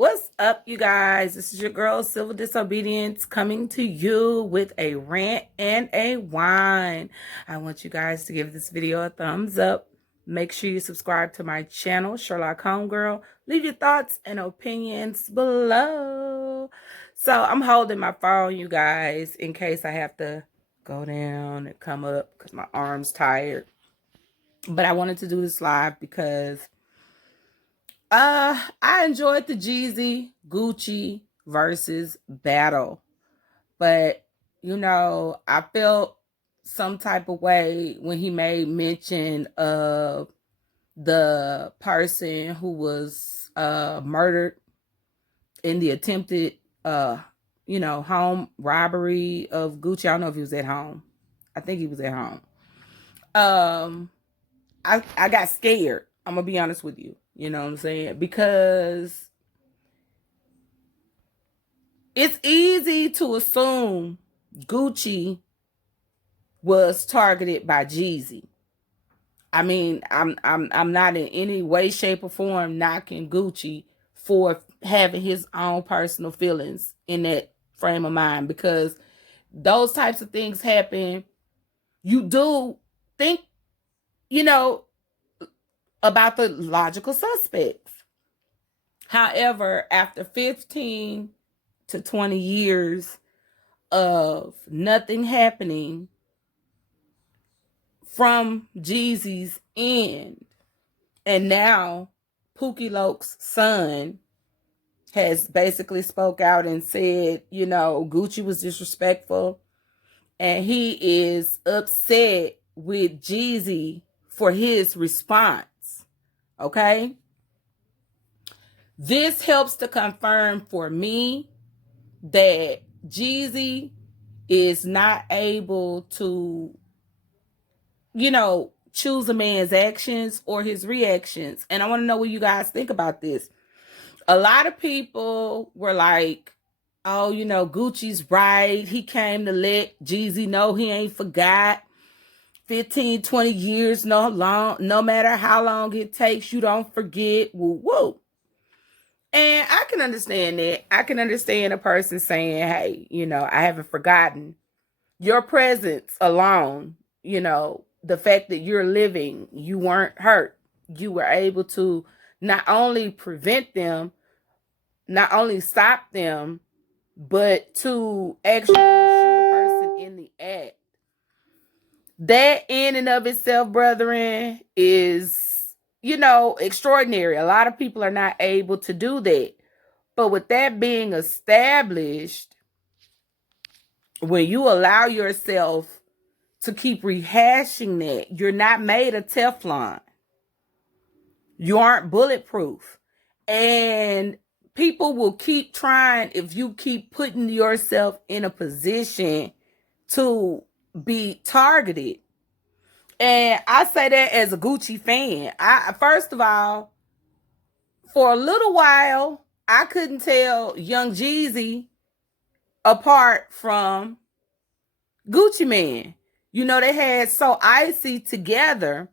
What's up, you guys? This is your girl, Civil Disobedience, coming to you with a rant and a whine. I want you guys to give this video a thumbs up. Make sure you subscribe to my channel, Sherlock Homegirl. Leave your thoughts and opinions below. So I'm holding my phone, you guys, in case I have to go down and come up because my arm's tired. But I wanted to do this live because I enjoyed the Jezzy Gucci versus battle, but I felt some type of way when he made mention of the person who was murdered in the attempted home robbery of Gucci. I don't know if he was at home. I think he was at home. I got scared. I'm gonna be honest with you. You know what I'm saying? Because it's easy to assume Gucci was targeted by Jezzy. I mean, I'm not in any way, shape, or form knocking Gucci for having his own personal feelings in that frame of mind, because those types of things happen. You do think, about the logical suspects. However, after 15 to 20 years of nothing happening from Jezzy's end, and now Pookie Loc's son has basically spoke out and said, Gucci was disrespectful, and he is upset with Jezzy for his response. Okay? This helps to confirm for me that Jezzy is not able to, choose a man's actions or his reactions. And I want to know what you guys think about this. A lot of people were like, oh, Gucci's right. He came to let Jezzy know he ain't forgot. 15, 20 years, no matter how long it takes, you don't forget. Woo woo. And I can understand that. I can understand a person saying, hey, I haven't forgotten. Your presence alone, the fact that you're living, you weren't hurt. You were able to not only prevent them, not only stop them, but to actually shoot a person in the act. That in and of itself, brethren, is, extraordinary. A lot of people are not able to do that. But with that being established, when you allow yourself to keep rehashing that, you're not made of Teflon. You aren't bulletproof. And people will keep trying if you keep putting yourself in a position to be targeted. And I say that as a Gucci fan. First of all, for a little while, I couldn't tell Young Jezzy apart from Gucci Mane. They had So Icy together.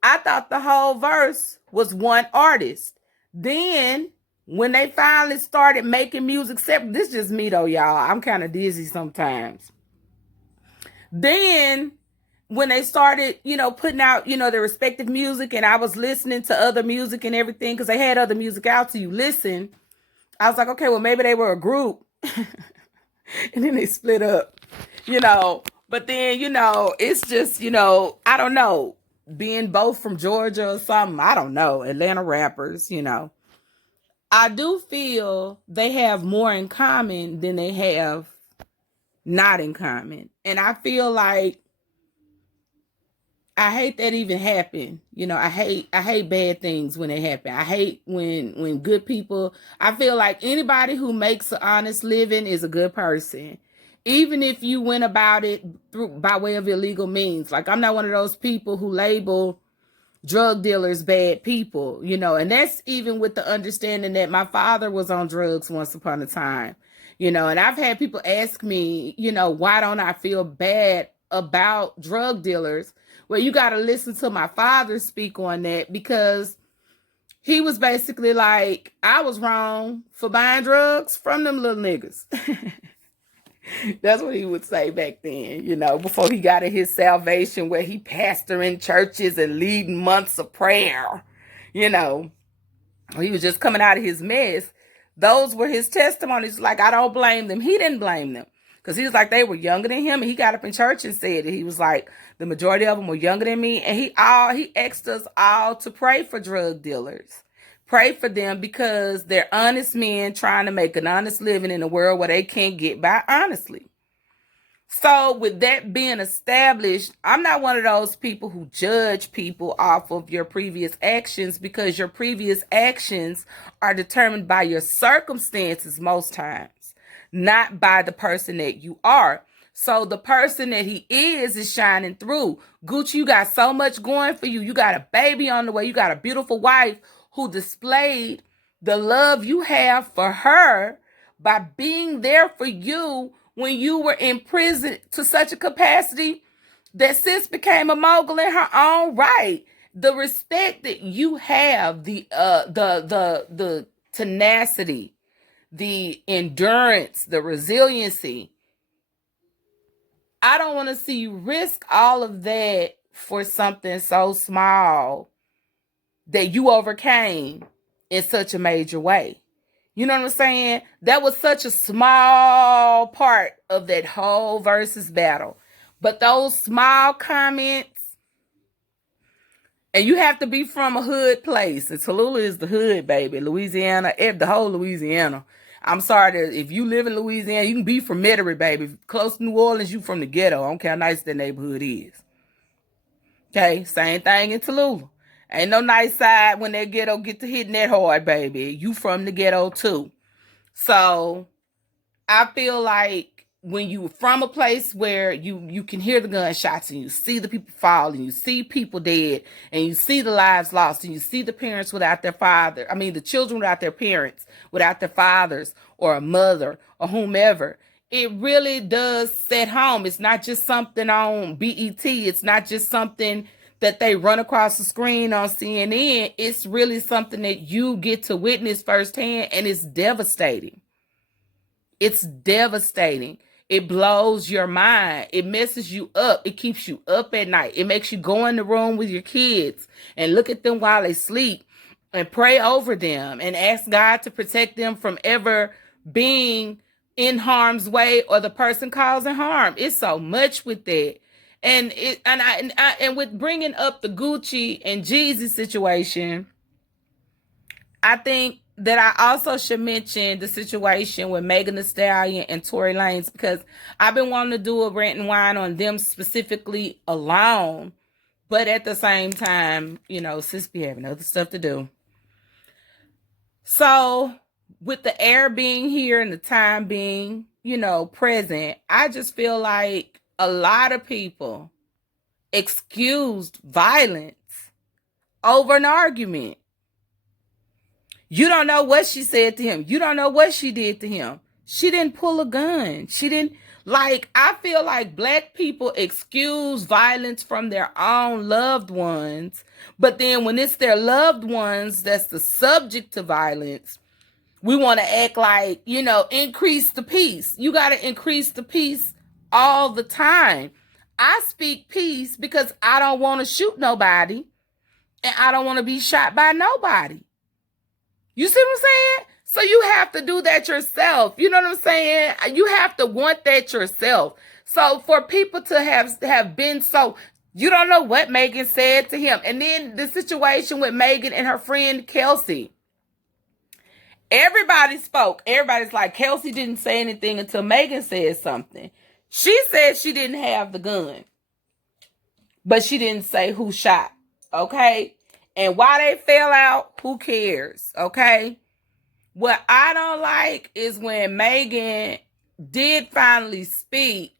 I thought the whole verse was one artist. Then, when they finally started making music separate, this is just me though, y'all. I'm kind of dizzy sometimes. Then, when they started, putting out, their respective music, and I was listening to other music and everything, because they had other music out to you listen, I was like, okay, well, maybe they were a group. And then they split up, But then, it's just, I don't know, being both from Georgia or something, I don't know, Atlanta rappers, I do feel they have more in common than they have not in common. And I feel like I hate that even happened. I hate bad things when they happen. I hate when good people, I feel like anybody who makes an honest living is a good person. Even if you went about it by way of illegal means. Like, I'm not one of those people who label drug dealers bad people, and that's even with the understanding that my father was on drugs once upon a time, and I've had people ask me, why don't I feel bad about drug dealers? Well, you got to listen to my father speak on that, because he was basically like, I was wrong for buying drugs from them little niggas. That's what he would say back then, before he got in his salvation, where he pastoring churches and leading months of prayer. He was just coming out of his mess. Those were his testimonies. Like, I don't blame them. He didn't blame them, because he was like, they were younger than him. And he got up in church and said it. He was like, the majority of them were younger than me. And he asked us all to pray for drug dealers. Pray for them, because they're honest men trying to make an honest living in a world where they can't get by honestly. So with that being established, I'm not one of those people who judge people off of your previous actions, because your previous actions are determined by your circumstances most times, not by the person that you are. So the person that he is shining through. Gucci, you got so much going for you. You got a baby on the way. You got a beautiful wife who displayed the love you have for her by being there for you when you were in prison to such a capacity that sis became a mogul in her own right. The respect that you have, the tenacity, the endurance, the resiliency. I don't want to see you risk all of that for something so small that you overcame in such a major way. You know what I'm saying? That was such a small part of that whole versus battle. But those small comments, and you have to be from a hood place. And Tallulah is the hood, baby. Louisiana, the whole Louisiana. I'm sorry that if you live in Louisiana, you can be from Metairie, baby. Close to New Orleans, you from the ghetto. I don't care how nice that neighborhood is. Okay, same thing in Tallulah. Ain't no nice side when that ghetto get to hitting that hard, baby. You from the ghetto too. So I feel like when you from a place where you can hear the gunshots and you see the people fall and you see people dead and you see the lives lost and you see the parents without their father, the children without their parents, without their fathers or a mother or whomever, it really does set home. It's not just something on BET. It's not just something that they run across the screen on CNN. It's really something that you get to witness firsthand, and it's devastating. It's devastating. It blows your mind. It messes you up. It keeps you up at night. It makes you go in the room with your kids and look at them while they sleep and pray over them and ask God to protect them from ever being in harm's way or the person causing harm. It's so much with that. And with bringing up the Gucci and Jezzy situation, I think that I also should mention the situation with Megan Thee Stallion and Tory Lanez, because I've been wanting to do a rant and whine on them specifically alone, but at the same time, sis be having other stuff to do. So with the air being here and the time being, present, I just feel like a lot of people excused violence over an argument. You don't know what she said to him. You don't know what she did to him. She didn't pull a gun. She didn't, I feel like Black people excuse violence from their own loved ones. But then when it's their loved ones that's the subject to violence, we want to act like, increase the peace. You got to increase the peace all the time. I speak peace because I don't want to shoot nobody and I don't want to be shot by nobody. You see what I'm saying? So you have to do that yourself. You know what I'm saying? You have to want that yourself. So for people to have been so, you don't know what Megan said to him. And then the situation with Megan and her friend Kelsey. Everybody spoke. Everybody's like, Kelsey didn't say anything until Megan said something. She said she didn't have the gun, but she didn't say who shot. Okay? And why they fell out, who cares? Okay? What I don't like is when Megan did finally speak,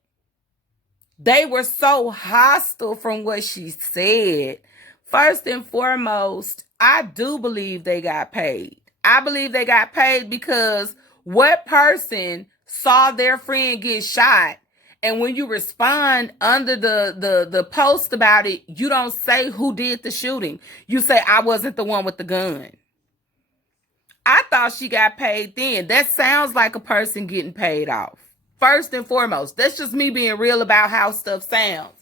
they were so hostile from what she said. First and foremost, I do believe they got paid. I believe they got paid because what person saw their friend get shot? And when you respond under the post about it, you don't say who did the shooting. You say, I wasn't the one with the gun. I thought she got paid then. That sounds like a person getting paid off. First and foremost, that's just me being real about how stuff sounds.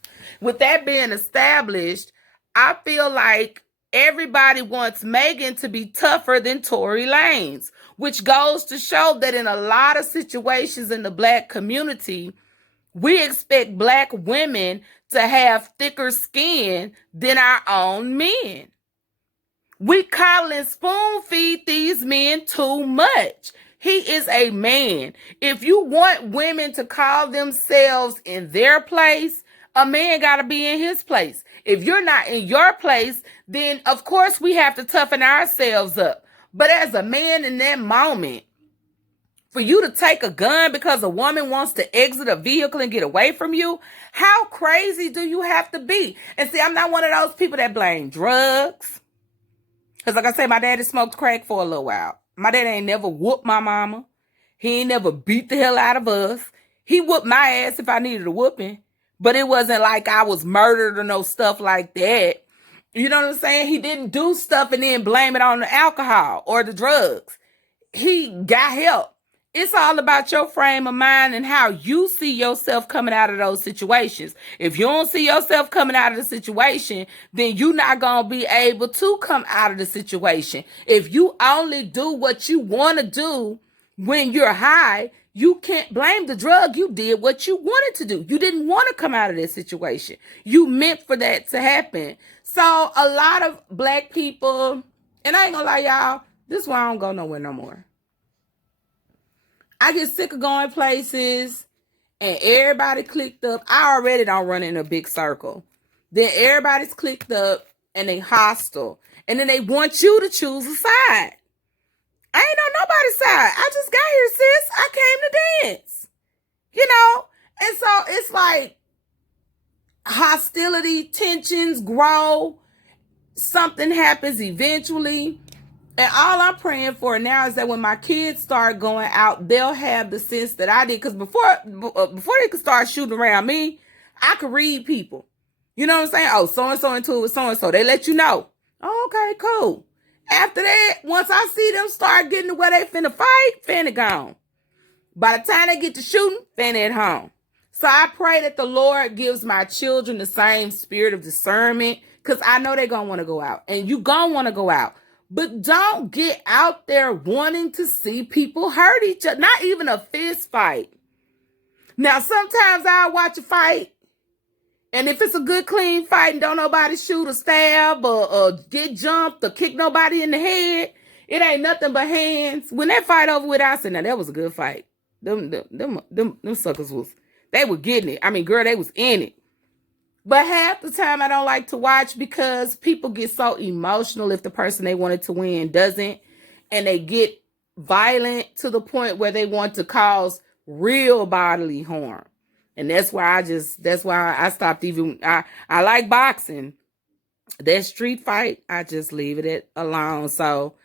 With that being established, I feel like everybody wants Megan to be tougher than Tory Lanez, which goes to show that in a lot of situations in the black community, we expect black women to have thicker skin than our own men. We coddle and spoon feed these men too much. He is a man. If you want women to call themselves in their place, a man got to be in his place. If you're not in your place, then of course we have to toughen ourselves up. But as a man in that moment, for you to take a gun because a woman wants to exit a vehicle and get away from you, how crazy do you have to be? And see, I'm not one of those people that blame drugs. Because like I said, my daddy smoked crack for a little while. My daddy ain't never whooped my mama. He ain't never beat the hell out of us. He whooped my ass if I needed a whooping. But it wasn't like I was murdered or no stuff like that. You know what I'm saying? He didn't do stuff and then blame it on the alcohol or the drugs. He got help. It's all about your frame of mind and how you see yourself coming out of those situations. If you don't see yourself coming out of the situation, then you're not going to be able to come out of the situation. If you only do what you want to do when you're high, you can't blame the drug. You did what you wanted to do. You didn't want to come out of that situation. You meant for that to happen. So a lot of black people, and I ain't gonna lie, y'all, this is why I don't go nowhere no more. I get sick of going places and everybody clicked up. I already don't run in a big circle. Then everybody's clicked up and they hostile. And then they want you to choose a side. I ain't on nobody's side. I just got here, sis. I came to dance. You know? And so it's like hostility, tensions grow. Something happens eventually. And all I'm praying for now is that when my kids start going out, they'll have the sense that I did. Because before they could start shooting around me, I could read people. You know what I'm saying? Oh, so-and-so into it with so-and-so. They let you know. Oh, okay, cool. After that, once I see them start getting to where they finna fight, finna gone. By the time they get to shooting, finna at home. So I pray that the Lord gives my children the same spirit of discernment. Because I know they're going to want to go out. And you going to want to go out. But don't get out there wanting to see people hurt each other. Not even a fist fight. Now, sometimes I'll watch a fight. And if it's a good, clean fight and don't nobody shoot or stab or get jumped or kick nobody in the head, it ain't nothing but hands. When that fight over with, I said, now that was a good fight. Them suckers they were getting it. I mean, girl, they was in it. But half the time I don't like to watch because people get so emotional if the person they wanted to win doesn't. And they get violent to the point where they want to cause real bodily harm. And that's why I stopped even, I like boxing. That street fight, I just leave it alone. So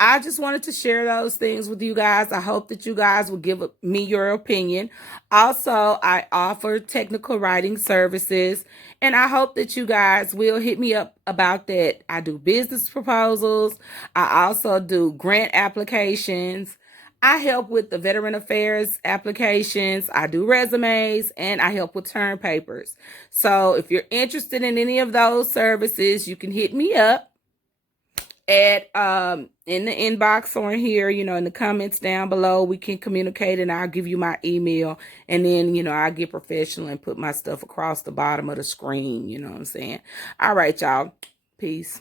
I just wanted to share those things with you guys. I hope that you guys will give me your opinion. Also, I offer technical writing services, and I hope that you guys will hit me up about that. I do business proposals. I also do grant applications. I help with the veteran affairs applications. I do resumes, and I help with term papers. So if you're interested in any of those services, you can hit me up at in the inbox on here, you know, in the comments down below. We can communicate and I'll give you my email, and then, you know, I'll get professional and put my stuff across the bottom of the screen. You know what I'm saying? All right, y'all. Peace.